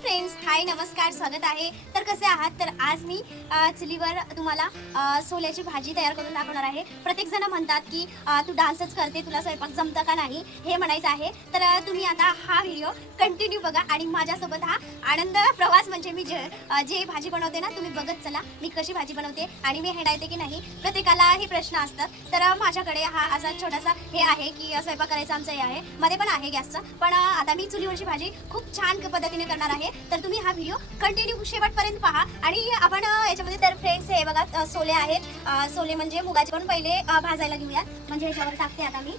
Friends, हाय, नमस्कार, स्वागत आहे. तर कसे आहात? तर आज मी चुलीवर तुम्हाला सोल्याची भाजी तयार करून दाखवणार आहे. प्रत्येक जण म्हणतात की तू डान्सच करते, तुला स्वयंपाक जमतं का नाही, हे म्हणायचं आहे. तर तुम्ही आता हा व्हिडिओ कंटिन्यू बघा आणि माझ्यासोबत हा आनंद प्रवास म्हणजे मी जे भाजी बनवते ना, तुम्ही बघत चला मी कशी भाजी बनवते आणि मी हेंडायते की नाही. प्रत्येकाला हे प्रश्न असतात. तर माझ्याकडे हा असा छोटासा हे आहे की स्वयंपाक करायचा आमचं हे आहे, मध्ये पण आहे गॅसचं. पण आता मी चुलीवरची भाजी खूप छान पद्धतीने करणार आहे. तर तुम्ही हा व्हिडिओ कंटिन्यू शेवटपर्यंत पहा. आणि आपण याच्यामध्ये तर फ्रेंड्स हे बघा सोले आहेत. सोले म्हणजे मुगाचे. पण पहिले भाजायला घेऊयात. म्हणजे ह्याच्यावर टाकते आता मी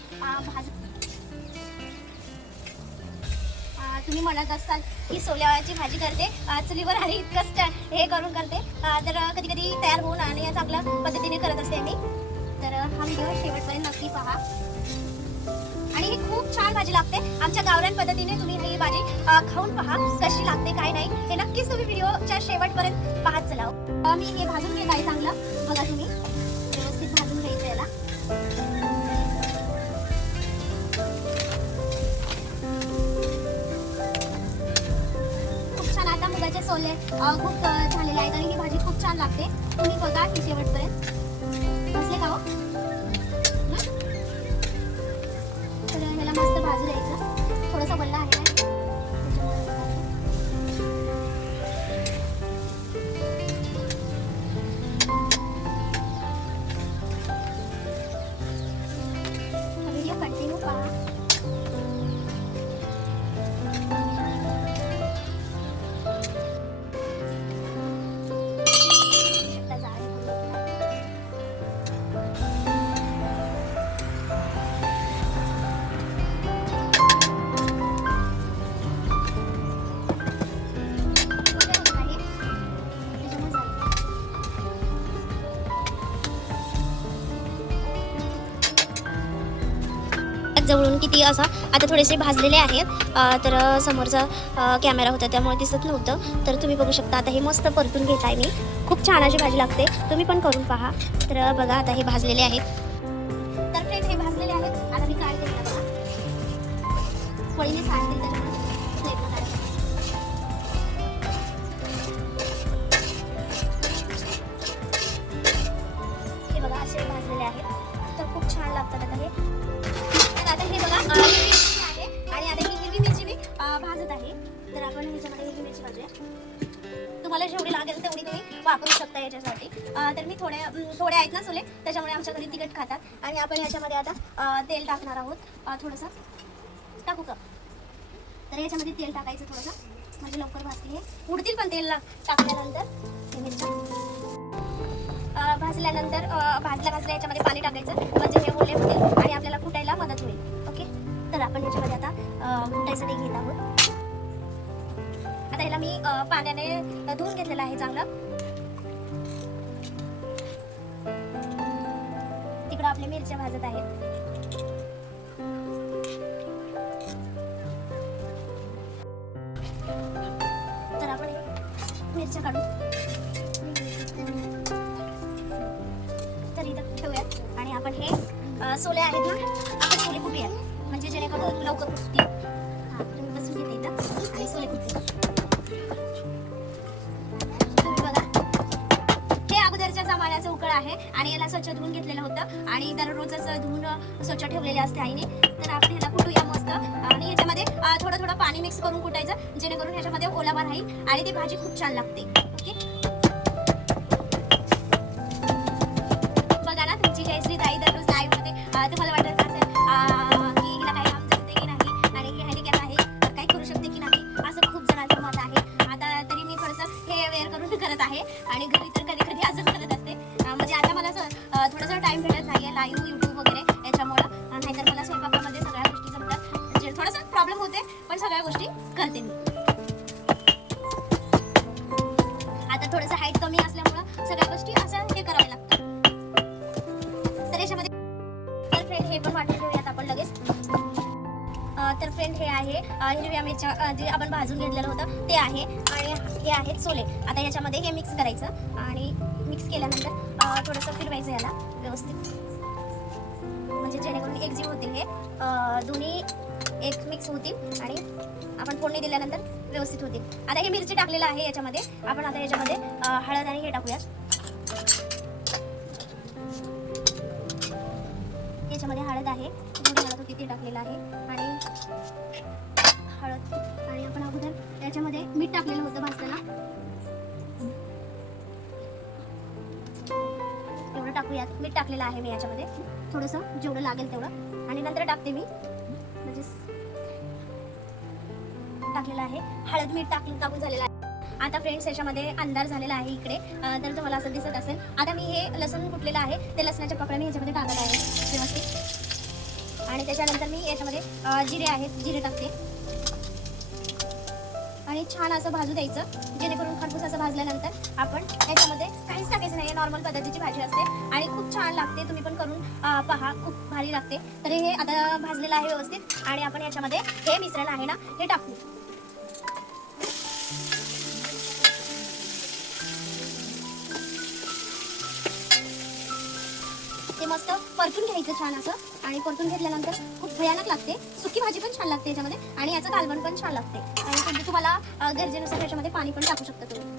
तुम्ही म्हणत असाल की सोल्याची भाजी करते चुलीवर आणि इतकं हे करून करते. तर कधी कधी तयार होऊन आणि चांगल्या पद्धतीने करत असते मी. तर हा व्हिडिओ शेवटपर्यंत नक्की पहा आणि ही खूप छान भाजी लागते. आमच्या गावरान पद्धतीने तुम्ही ही भाजी खाऊन पहा कशी लागते काय नाही, हे नक्कीच तुम्ही व्हिडिओच्या शेवटपर्यंत पाहत चला. मी हे भाजून घेत आहे चांगलं. बघा तुम्ही व्यवस्थित भाजून घ्यायचं याला. खूप छान. आता मुगाचे सोले खूप झालेले आहेत आणि ही भाजी खूप छान लागते. तुम्ही बघा ही शेवटपर्यंत. बसले का हो? तर ह्याला मस्त भाजू द्यायचं. थोडंसं वल्ला आहे व्हिडिओ कंटिन्यू पहा. जवळून किती असा आता थोडेसे भाजलेले आहेत. तर समोरचा कॅमेरा होता त्यामुळे दिसत नव्हतं. तर तुम्ही बघू शकता आता हे मस्त परतून घेत आहे मी. खूप छान अशी भाजी लागते. तुम्ही पण करून पहा. तर बघा आता हे भाजलेले आहेत. तर फ्रेंड हे भाजलेले आहेत. आता मी काढते बघा. पळीने सांडते त्याच्यामुळे प्लेटला काढते. हे बघा असे भाजलेले आहेत. तर खूप छान लागतात आता हे. आता हे बघा हिरवी मिरची आहे आणि आता ही हिरवी मिरची मी भाजत आहे. तर आपण ह्याच्यामध्ये हिरवी मिरची भाजूया. तुम्हाला जेवढी लागेल तेवढी तुम्ही वापरू शकता याच्यासाठी. तर मी थोडे आहेत ना सोले, त्याच्यामुळे आमच्या घरी तिखट खातात. आणि आपण याच्यामध्ये आता तेल टाकणार आहोत. थोडंसं टाकू का? तर याच्यामध्ये तेल टाकायचं थोडंसं, म्हणजे लवकर भाजते. हे उडतील पण तेल टाकल्यानंतर हे मिरच्या भाजल्यानंतर भाजल्या याच्यामध्ये पाणी टाकायचं, म्हणजे हे ओले होतील आणि आपल्याला कुटायला मदत होईल. ओके. तर आपण याच्यामध्ये आता कुटायसाठी घेत आहोत. आता याला मी पाण्याने धुवून घेतलेलं आहे चांगलं. तिकडं आपल्या मिरच्या भाजत आहेत. तर आपण मिरच्या काढू तर इथं ठेवूयात. आणि आपण हे सोले आहेत ना, आपण सोले कुटूयात, म्हणजे जेणेकरून लवकर कुटतील. तुम्ही बसून घेते इथं आणि सोले कुटतील. तुम्ही बघा हे अगोदरच्या जमान्याचं उकळ आहे आणि याला स्वच्छ धुवून घेतलेलं होतं आणि दररोजच धुवून स्वच्छ ठेवलेले असते आईने. तर आपण ह्याला कुटूया मस्त. आणि याच्यामध्ये थोडं पाणी मिक्स करून कुटायचं, जेणेकरून ह्याच्यामध्ये ओलावा राहील आणि ती भाजी खूप छान लागते. ओके. बघा ना, तुमची जयश्री ताई दररोज लाईव्हमध्ये तुम्हाला वाटत असेल की हिला काही काम जमते की नाही आणि ही हँडिकॅप आहे, काही करू शकते की नाही, असं खूप जणांचं मत आहे. आता तरी मी थोडंसं हे वेअर करून करत आहे आणि घरी तर कधी कधी असंच करत असते. म्हणजे आता मला थोडासा टाइम भेटत नाही आहे लाईव्ह यूट्यूब वगैरे याच्यामुळं. नाहीतर मला स्वयंपाकामध्ये सगळ्या गोष्टी जमतात. म्हणजे थोडासा प्रॉब्लेम होते पण सगळ्या गोष्टी करते मी. आता थोडंसं हाईट कमी असल्यामुळं सगळ्या गोष्टी असं हे कराव्या लागतात. तर याच्यामध्ये तर फ्रेंड हे पण वाटून घेऊयात आपण लगेच. तर फ्रेंड हे आहे हिरव्या मिरच्या जे आपण भाजून घेतलेलं होतं ते आहे आणि हे आहेत सोले. आता याच्यामध्ये हे मिक्स करायचं आणि मिक्स केल्यानंतर थोडंसं फिरवायचं याला व्यवस्थित, म्हणजे जेणेकरून एकजीव होतील हे दोन्ही एक मिक्स होतील आणि आपण फोडणी दिल्यानंतर व्यवस्थित होते. आता हे मिरची टाकलेलं आहे याच्यामध्ये. आपण आता याच्यामध्ये हळद आणि हे टाकूयात. याच्यामध्ये हळद आहे, जेवढी हळद होती ती टाकलेलं आहे आणि हळद आणि आपण अगोदर याच्यामध्ये मीठ टाकलेलं होतं भाजताना. एवढं टाकूयात. मीठ टाकलेलं आहे मी याच्यामध्ये थोडंसं, जेवढं लागेल तेवढं. आणि नंतर टाकते मी म्हणजे टाकलेलं आहे हळद, मीठ टाकून झालेलं आहे. आता फ्रेंड्स याच्यामध्ये अंधार झालेला आहे इकडे, तर तुम्हाला असं दिसत असेल. आता मी हे लसूण कुटलेलं आहे ते लसणाच्या पाकळ्या मी याच्यामध्ये टाकत आहे व्यवस्थित. आणि त्याच्यानंतर मी याच्यामध्ये जिरे आहेत, जिरे टाकते आणि छान असं भाजू द्यायचं, जेणेकरून खरपूस असं भाजल्यानंतर आपण याच्यामध्ये काहीच टाकायचं नाही. नॉर्मल पद्धतीची भाजी असते आणि खूप छान लागते. तुम्ही पण करून पहा, खूप भारी लागते. तर हे आता भाजलेलं आहे व्यवस्थित आणि आपण याच्यामध्ये हे मिश्रण आहे ना हे टाकू. ते मस्त परतून घ्यायचं छान असं आणि परतून घेतल्यानंतर खूप भयानक लागते. सुकी भाजी पण छान लागते याच्यामध्ये आणि याचं कालवण पण छान लागते. आणि तुम्हाला गरजेनुसार याच्यामध्ये पाणी पण टाकू शकता तुम्ही.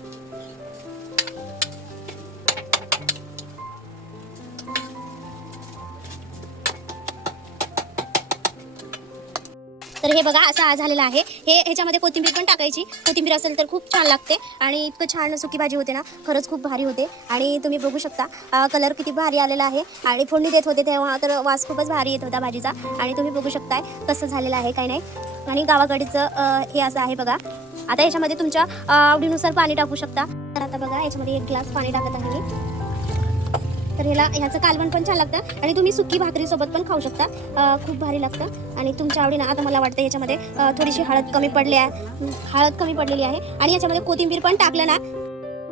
तर हे बघा असं झालेलं आहे. हे ह्याच्यामध्ये कोथिंबीर पण टाकायची. कोथिंबीर असेल तर खूप छान लागते आणि इतकं छान सुकी भाजी होते ना, खरंच खूप भारी होते. आणि तुम्ही बघू शकता कलर किती भारी आलेला आहे आणि फोडणी देत होते तेव्हा तर वास खूपच भारी येत होता भाजीचा. आणि तुम्ही बघू शकताय कसं झालेलं आहे काही नाही. आणि गावाकडचं हे असं आहे बघा. आता याच्यामध्ये तुमच्या आवडीनुसार पाणी टाकू शकता. तर आता बघा याच्यामध्ये 1 ग्लास पाणी टाकत आहे मी. तर ह्याचं कालवण पण छान लागतं आणि तुम्ही सुकी भाकरीसोबत पण खाऊ शकता. खूप भारी लागतं आणि तुमच्या आवडीनं. आता मला वाटतं याच्यामध्ये थोडीशी हळद कमी पडलेली आहे आणि याच्यामध्ये कोथिंबीर पण टाकलं ना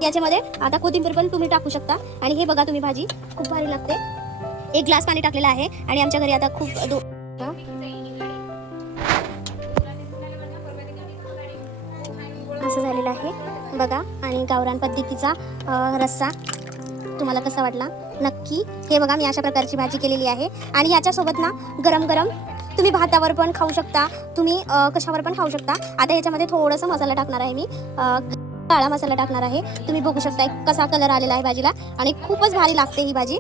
याच्यामध्ये. आता कोथिंबीर पण तुम्ही टाकू शकता. आणि हे बघा तुम्ही भाजी खूप भारी लागते. 1 ग्लास पाणी टाकलेलं आहे आणि आमच्या घरी आता खूप असं झालेलं आहे बघा. आणि गावरान पद्धतीचा रस्सा तुम्हाला कसा वाटला नक्की. हे बघा मी अशा प्रकारची भाजी केलेली आहे आणि याच्यासोबत ना गरम गरम तुम्ही भातावर पण खाऊ शकता, तुम्ही कशावर पण खाऊ शकता. आता याच्यामध्ये थोडंसं मसाला टाकणार आहे मी, काळा मसाला टाकणार आहे. तुम्ही बघू शकता कसा कलर आलेला आहे भाजीला आणि खूपच भारी लागते ही भाजी.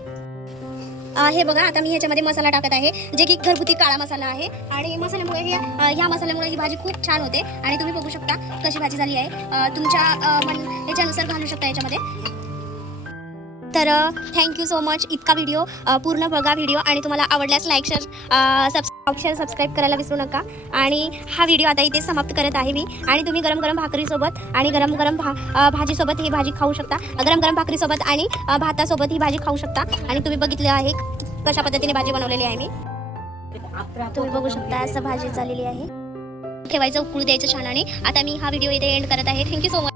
हे बघा आता मी ह्याच्यामध्ये मसाला टाकत आहे, जे की घरगुती काळा मसाला आहे. आणि मसाल्यामुळे ह्या मसाल्यामुळे ही भाजी खूप छान होते. आणि तुम्ही बघू शकता कशी भाजी झाली आहे. तुमच्या ह्याच्यानुसार घालू शकता याच्यामध्ये. तर थँक्यू सो मच. इतका व्हिडिओ पूर्ण बघा व्हिडिओ आणि तुम्हाला आवडल्यास लाईक शेअर सबस्क्राईब करायला विसरू नका. आणि हा व्हिडिओ आता इथे समाप्त करत आहे मी. आणि तुम्ही गरम गरम भाकरीसोबत आणि गरम गरम भाजीसोबत ही भाजी खाऊ शकता. गरम गरम भाकरीसोबत आणि भातासोबत ही भाजी खाऊ शकता. आणि तुम्ही बघितलं आहे कशा पद्धतीने भाजी बनवलेली आहे मी. तुम्ही बघू शकता असं भाजी झालेली आहे. ठेवायचं, उकळू द्यायचं छान. आणि आता मी हा व्हिडिओ इथे एंड करत आहे. Thank you so much.